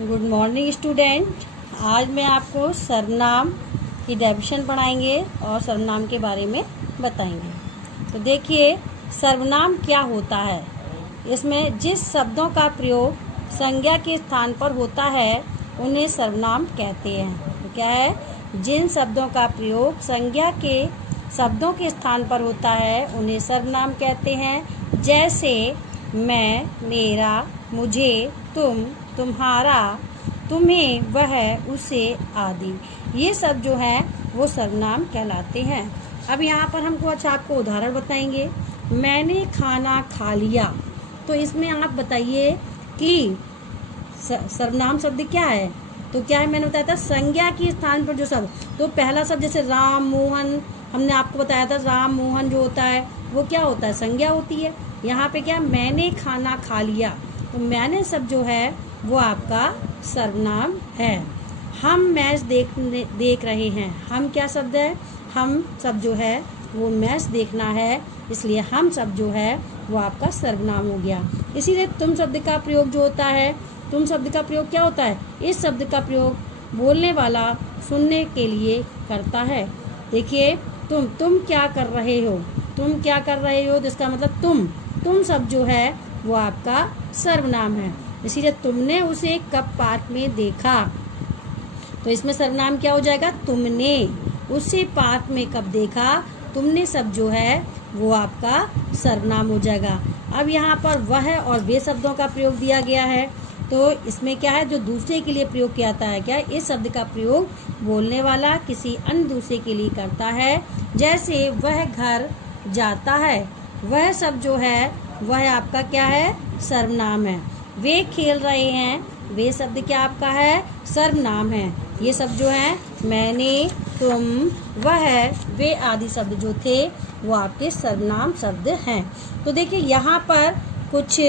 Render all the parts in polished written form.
Good morning student. आज मैं आपको सर्वनाम की डेफिनेशन पढ़ाएंगे और सर्वनाम के बारे में बताएंगे। तो देखिए, सर्वनाम क्या होता है। इसमें जिस शब्दों का प्रयोग संज्ञा के स्थान पर होता है उन्हें सर्वनाम कहते हैं। तो क्या है, जिन शब्दों का प्रयोग संज्ञा के शब्दों के स्थान पर होता है उन्हें सर्वनाम कहते हैं। जैसे मैं, मेरा, मुझे, तुम, तुम्हारा, तुम्हें, वह, उसे आदि, ये सब जो है वो सर्वनाम कहलाते हैं। अब यहाँ पर हमको आपको उदाहरण बताएंगे। मैंने खाना खा लिया, तो इसमें आप बताइए कि सर्वनाम शब्द क्या है। तो क्या है, मैंने बताया था संज्ञा के स्थान पर जो शब्द, तो पहला शब्द जैसे राम, मोहन, हमने आपको बताया था राम, मोहन जो होता है वो क्या होता है, संज्ञा होती है। यहाँ पे क्या, मैंने खाना खा लिया, तो मैंने शब्द जो है वो आपका सर्वनाम है। हम मैच देख रहे हैं, हम क्या शब्द है, हम शब्द जो है वो मैच देखना है, इसलिए हम शब्द जो है वो आपका सर्वनाम हो गया। इसीलिए तुम शब्द का प्रयोग जो होता है, तुम शब्द का प्रयोग क्या होता है, इस शब्द का प्रयोग बोलने वाला सुनने के लिए करता है। देखिए, तुम क्या कर रहे हो, तुम क्या कर रहे हो, जिसका मतलब तुम शब्द जो है वो आपका सर्वनाम है। इसीलिए तुमने उसे कब पार्क में देखा, तो इसमें सर्वनाम क्या हो जाएगा, तुमने उसे पार्क में कब देखा, तुमने शब्द जो है वो आपका सर्वनाम हो जाएगा। अब यहाँ पर वह और वे शब्दों का प्रयोग दिया गया है, तो इसमें क्या है, जो दूसरे के लिए प्रयोग किया जाता है, क्या इस शब्द का प्रयोग बोलने वाला किसी अन्य दूसरे के लिए करता है। जैसे वह घर जाता है, वह शब्द जो है वह आपका क्या है, सर्वनाम है। वे खेल रहे हैं, वे शब्द क्या आपका है, सर्वनाम है। ये शब्द जो है मैंने, तुम, वह, वे आदि शब्द जो थे वो आपके सर्वनाम शब्द हैं। तो देखिए, यहाँ पर कुछ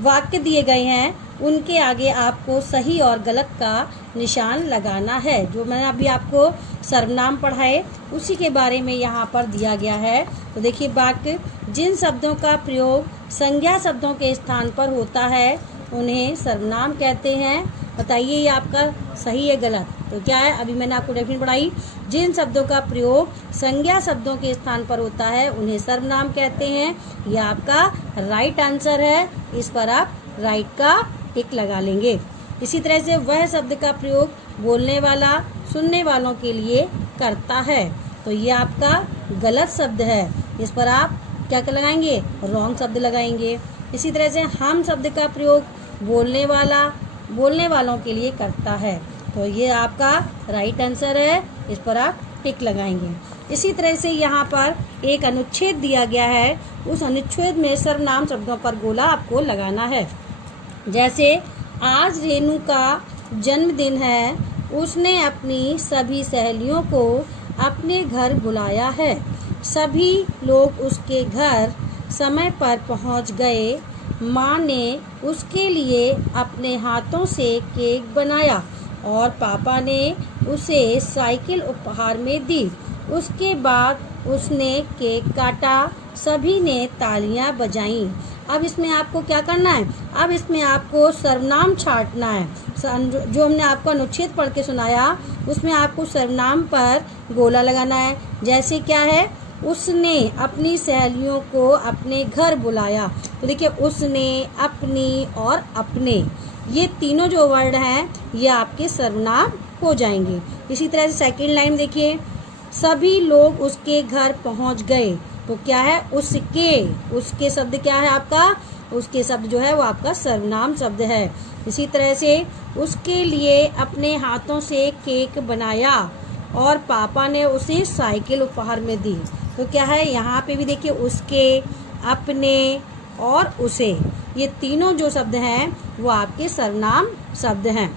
वाक्य दिए गए हैं, उनके आगे आपको सही और गलत का निशान लगाना है। जो मैंने अभी आपको सर्वनाम पढ़ाए उसी के बारे में यहाँ पर दिया गया है। तो देखिए वाक्य, जिन शब्दों का प्रयोग संज्ञा शब्दों के स्थान पर होता है उन्हें सर्वनाम कहते हैं। बताइए ये आपका सही है गलत। तो क्या है, अभी मैंने आपको डेफिनेशन पढ़ाई, जिन शब्दों का प्रयोग संज्ञा शब्दों के स्थान पर होता है उन्हें सर्वनाम कहते हैं। यह आपका राइट आंसर है, इस पर आप राइट का टिक लगा लेंगे। इसी तरह से वह शब्द का प्रयोग बोलने वाला सुनने वालों के लिए करता है, तो ये आपका गलत शब्द है, इस पर आप क्या लगाएंगे, रॉन्ग शब्द लगाएंगे। इसी तरह से हम शब्द का प्रयोग बोलने वालों के लिए करता है, तो ये आपका राइट आंसर है, इस पर आप टिक लगाएंगे। इसी तरह से यहाँ पर एक अनुच्छेद दिया गया है, उस अनुच्छेद में सर्वनाम शब्दों पर गोला आपको लगाना है। जैसे आज रेनू का जन्मदिन है, उसने अपनी सभी सहेलियों को अपने घर बुलाया है, सभी लोग उसके घर समय पर पहुंच गए, माँ ने उसके लिए अपने हाथों से केक बनाया और पापा ने उसे साइकिल उपहार में दी। उसके बाद उसने केक काटा, सभी ने तालियां बजाईं। अब इसमें आपको क्या करना है, अब इसमें आपको सर्वनाम छांटना है। जो हमने आपको अनुच्छेद पढ़ के सुनाया उसमें आपको सर्वनाम पर गोला लगाना है। जैसे क्या है, उसने अपनी सहेलियों को अपने घर बुलाया, तो देखिए उसने, अपनी और अपने, ये तीनों जो वर्ड हैं ये आपके सर्वनाम हो जाएंगे। इसी तरह से सेकंड लाइन देखिए, सभी लोग उसके घर पहुंच गए, तो क्या है, उसके शब्द क्या है आपका, उसके शब्द जो है वो आपका सर्वनाम शब्द है। इसी तरह से उसके लिए अपने हाथों से केक बनाया और पापा ने उसे साइकिल उपहार में दी, तो क्या है, यहाँ पे भी देखिए उसके, अपने और उसे, ये तीनों जो शब्द हैं वो आपके सर्वनाम शब्द हैं।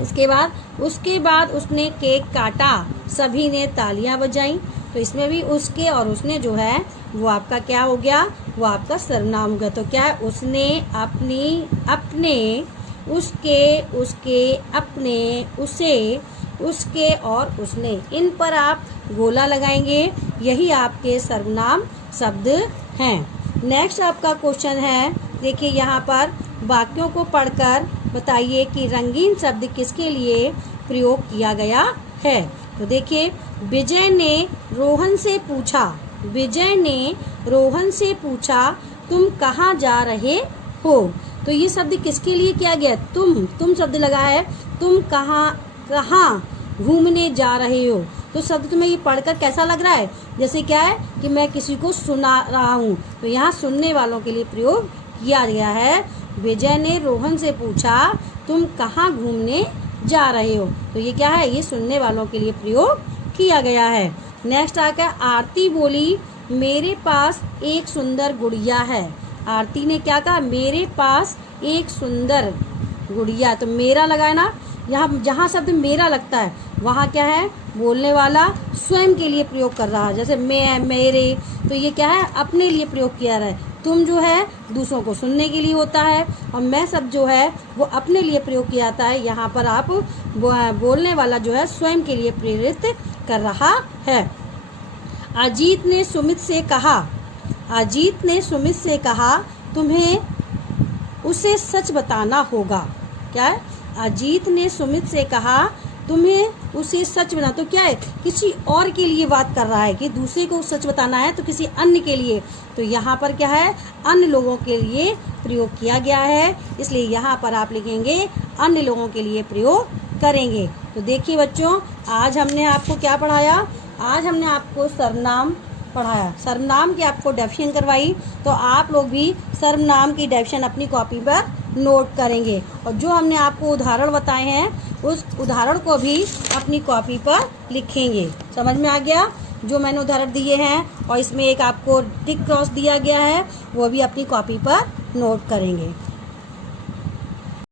उसके बाद उसने केक काटा, सभी ने तालियां बजाईं, तो इसमें भी उसके और उसने जो है वो आपका क्या हो गया, वो आपका सर्वनाम हो गया। तो क्या है, उसने, अपनी, अपने, उसके, अपने, उसे, उसके और उसने, इन पर आप गोला लगाएंगे, यही आपके सर्वनाम शब्द हैं। नेक्स्ट आपका क्वेश्चन है, देखिए यहाँ पर वाक्यों को पढ़कर बताइए कि रंगीन शब्द किसके लिए प्रयोग किया गया है। तो देखिए, विजय ने रोहन से पूछा, विजय ने रोहन से पूछा तुम कहाँ जा रहे हो। तो ये शब्द किसके लिए किया गया, तुम शब्द लगा है, तुम कहाँ घूमने जा रहे हो। तो शब्द तुम्हें ये पढ़कर कैसा लग रहा है, जैसे क्या है कि मैं किसी को सुना रहा हूँ। तो यहाँ सुनने वालों के लिए प्रयोग किया गया है। विजय ने रोहन से पूछा तुम कहाँ घूमने जा रहे हो। तो ये क्या है, ये सुनने वालों के लिए प्रयोग किया गया है। नेक्स्ट आकर आरती बोली मेरे पास एक सुंदर गुड़िया है। आरती ने क्या कहा, मेरे पास एक सुंदर गुड़िया। तो मेरा लगा है ना, यहाँ जहाँ शब्द मेरा लगता है वहाँ क्या है, बोलने वाला स्वयं के लिए प्रयोग कर रहा है। जैसे मैं, मेरे, तो ये क्या है, अपने लिए प्रयोग किया रहा है। तुम जो है दूसरों को सुनने के लिए होता है, और मैं शब्द जो है वो अपने लिए प्रयोग किया जाता है। यहाँ पर आप बोलने वाला जो है स्वयं के लिए प्रेरित कर रहा है। अजीत ने सुमित से कहा, अजीत ने सुमित से कहा तुम्हें उसे सच बताना होगा। क्या है, अजीत ने सुमित से कहा तुम्हें उसे सच बताना। तो क्या है, किसी और के लिए बात कर रहा है कि दूसरे को सच बताना है, तो किसी अन्य के लिए। तो यहाँ पर क्या है, अन्य लोगों के लिए प्रयोग किया गया है, इसलिए यहाँ पर आप लिखेंगे अन्य लोगों के लिए प्रयोग करेंगे। तो देखिए बच्चों, आज हमने आपको क्या पढ़ाया, आज हमने आपको सर्वनाम पढ़ाया, सर्वनाम की आपको डेफिनेशन करवाई। तो आप लोग भी सर्वनाम की डेफिनेशन अपनी कॉपी पर नोट करेंगे, और जो हमने आपको उदाहरण बताए हैं उस उदाहरण को भी अपनी कॉपी पर लिखेंगे। समझ में आ गया, जो मैंने उदाहरण दिए हैं और इसमें एक आपको टिक क्रॉस दिया गया है, वो भी अपनी कॉपी पर नोट करेंगे।